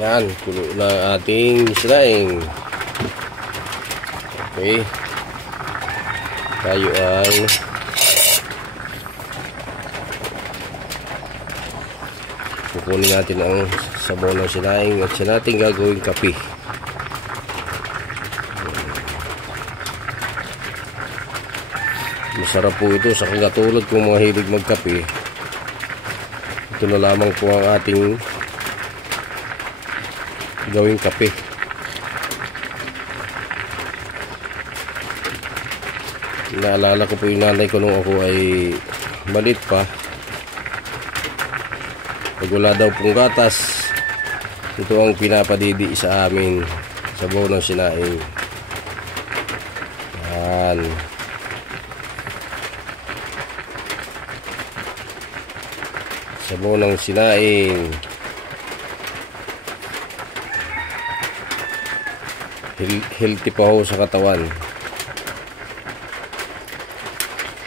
Yan, kulo na ating sinaing. Okay. Tayo ay kukunin natin ang sabaw ng sinaing at siya natin gagawing kape. Masarap po ito sa katulad kung mga hilig magkape. Ito na lamang po ang ating gawing kape. Naalala ko po yung nanay ko nung ako ay maliit pa. Pag wala daw pong gatas, ito ang pinapadidi sa amin, sabaw ng sinaing. Yan. Sabaw ng sinaing. Healthy pa ho sa katawan.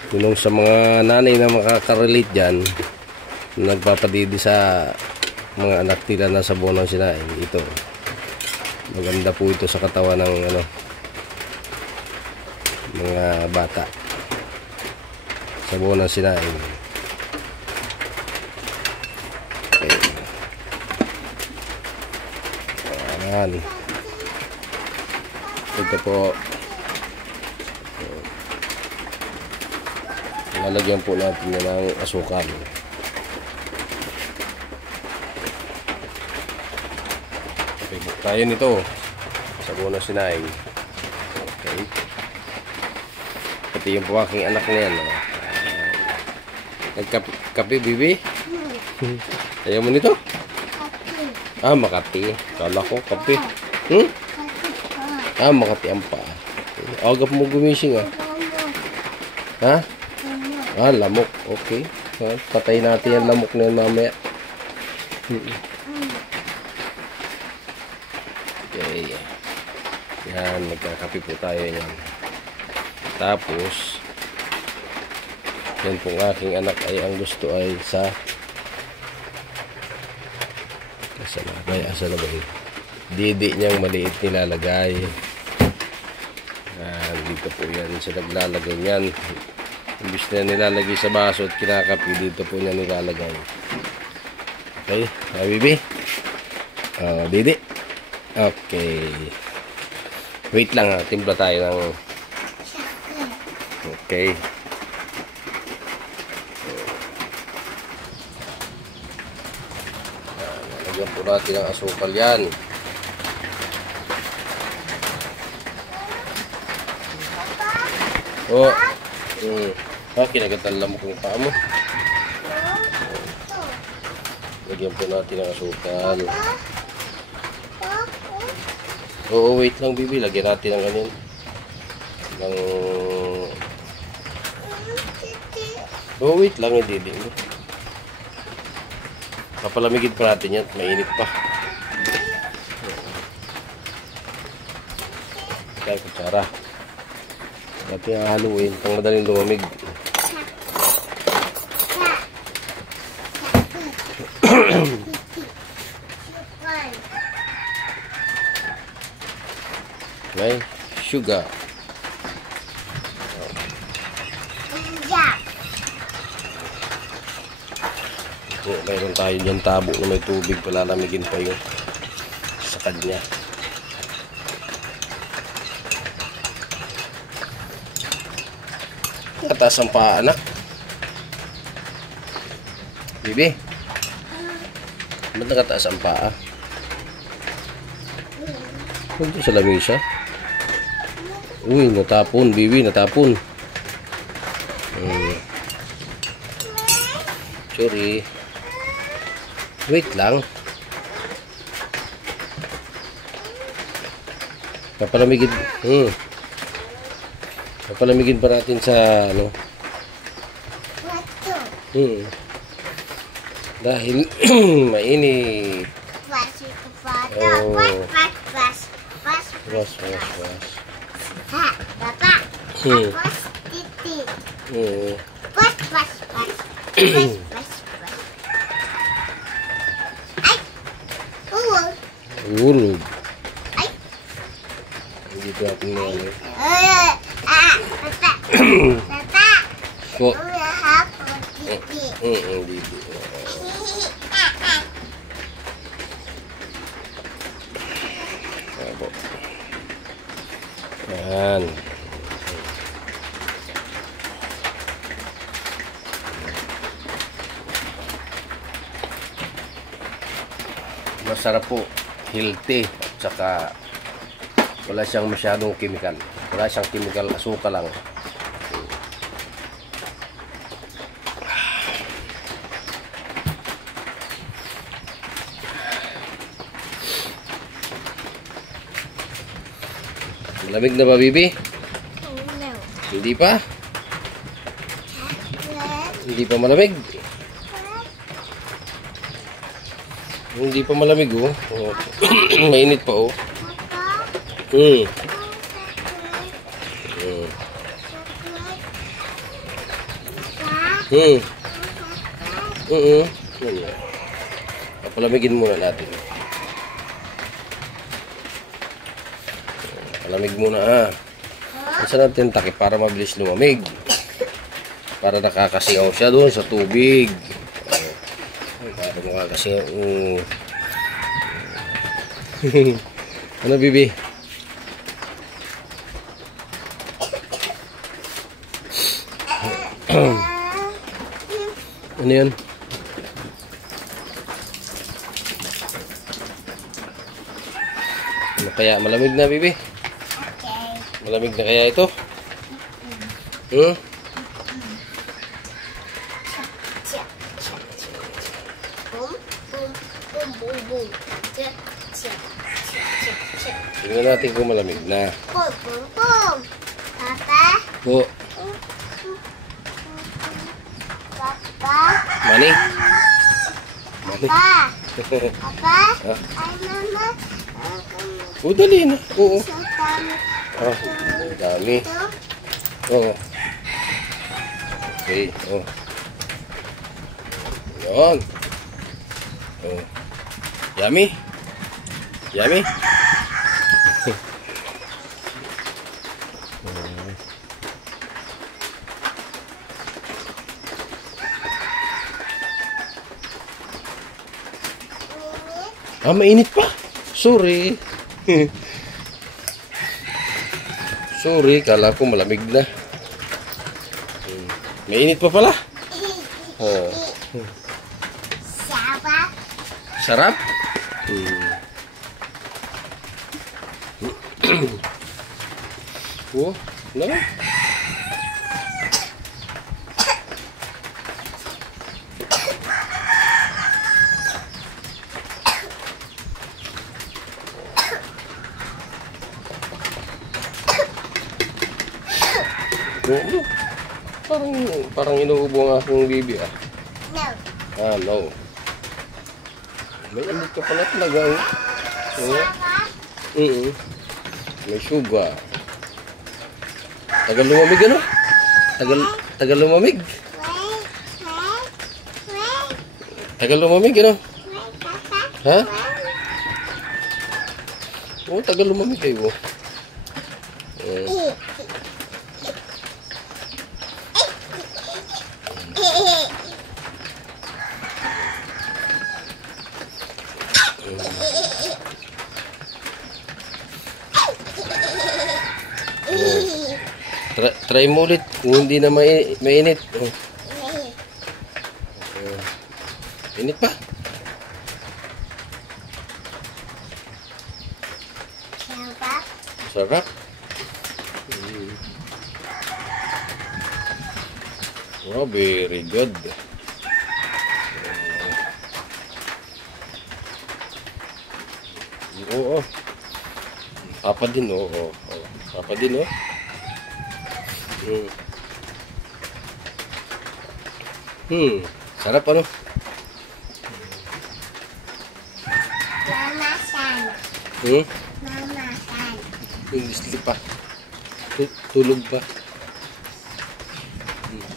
Yun sa mga nanay na makakarelate dyan, nagpapadidi sa mga anak nila na sabaw ng sinaing. Ito, maganda po ito sa katawan ng mga bata. Sabaw ng sinaing. Okay. Ayan. Ito po, lalagyan po natin ng asukal. Okay, tayo nito sabaw ng sinaing. Okay, pati yung po aking anak na yan. Nagkape, bibi? Ayaw mo nito? Ah, Makati. Kala ko kape. Ah, Makati ang paa. Agap mo gumising ah. Ha? Ah, lamok. Okay. Patay natin yung lamok na yun mamaya. Okay. Yan, nagkakape po tayo yan. Tapos, yan pong aking anak ay ang gusto ay sa asalabay. Didi niyang maliit nilalagay. Dito po yan siya naglalagay niyan. Imbis na nilalagay sa baso at kinakapi, dito po niya nilalagay. Okay, bibi? Didi? Okay. Wait lang ha, timpla tayo ng... Okay. Lagyan po natin ang asukal yan. Oh. Kinagatan lamok yung paa mo. Lagyan po natin ang asukal. Oo, wait lang bibi. Lagyan natin ang ganyan. Oh, wait lang. Hindi. Papalamigin pa natin yan. Mainit pa. Kaya kutsara. Natin ang haluin pang madaling lumamig. May sugar. Mayroon tayo dyan tabo na may tubig, palalamigin pa yun sa kanya. Nakataas ang paa, anak. Bibi, ba't nakataas ang paa? Ito sa lamisa. Uy, natapon, bibi, natapon. Sorry. Wait lang. Papalamigin. Papalamigin pa natin sa ano. Dahil mainit. Oh. Was. Ha, Papa. Tapos titi. Pas. Ay. Hulog. Ay! Dito natin na ano. Tata! Tata! Po. Hapon, titi. Dito. Apo. Yan. Masarap po, healthy, at saka wala siyang masyadong chemical. Wala siyang chemical, asukal lang. Malamig na ba, Bibi? No. Hindi pa? Hindi pa malamig? Hindi pa malamig, oh. Oh. Mainit pa, oh. Mm. Mm. Palamigin muna natin. Palamig muna, ha. Isa natin takip para mabilis lumamig. Para nakakasingaw siya doon sa tubig. Para makakasingaw. Ano, Bibi? Ano yun? Ano kaya? Malamig na, Bibi? Okay. Malamig na kaya ito? Hmm? Boom, boom, boom, boom, boom. Check, check, check, check, check. Tingnan natin kung malamig na. Boom, boom, boom. Papa? Po. Papa? Mani? Mani? Papa? Papa? Ah? Ay, mama. Oh, dali na. Oo. So dami. Ah, ang dami. Ito? Oo. Okay. Oh. Yan. Oh. Yummy? Yummy? Ah, mainit pa. Sorry. Sorry, kala ko malamig na. Mainit pa pala. Oh. Sawa? Sarap? Oh, no? Oo. Parang inuubo ang aking bibi, ah. No. Ah, no. May init ka pala talaga, oh. Oo. Sawa? May suga. Tagal lumamig, ano? Tagal lumamig. Wait, wait, wait, Tagal lumamig, ano? wait, Papa. Ha? Wait. Oo, tagal lumamig kayo. Try mo ulit kung hindi na mainit. Oh. Init pa. Sawa? Sarap. Oh, very good. Oo. Papa din, oo. Papa din, oh. Sarap, ano? Mama san. Mama san. Hindi sleep pa. Tulog pa.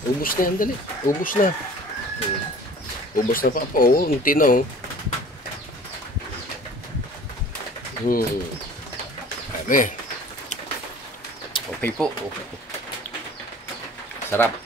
Ubus na yan, dali. Ubus na. Ubus na, Papa. Oo, unti na, oh. Ano eh. Okay po. Sarap.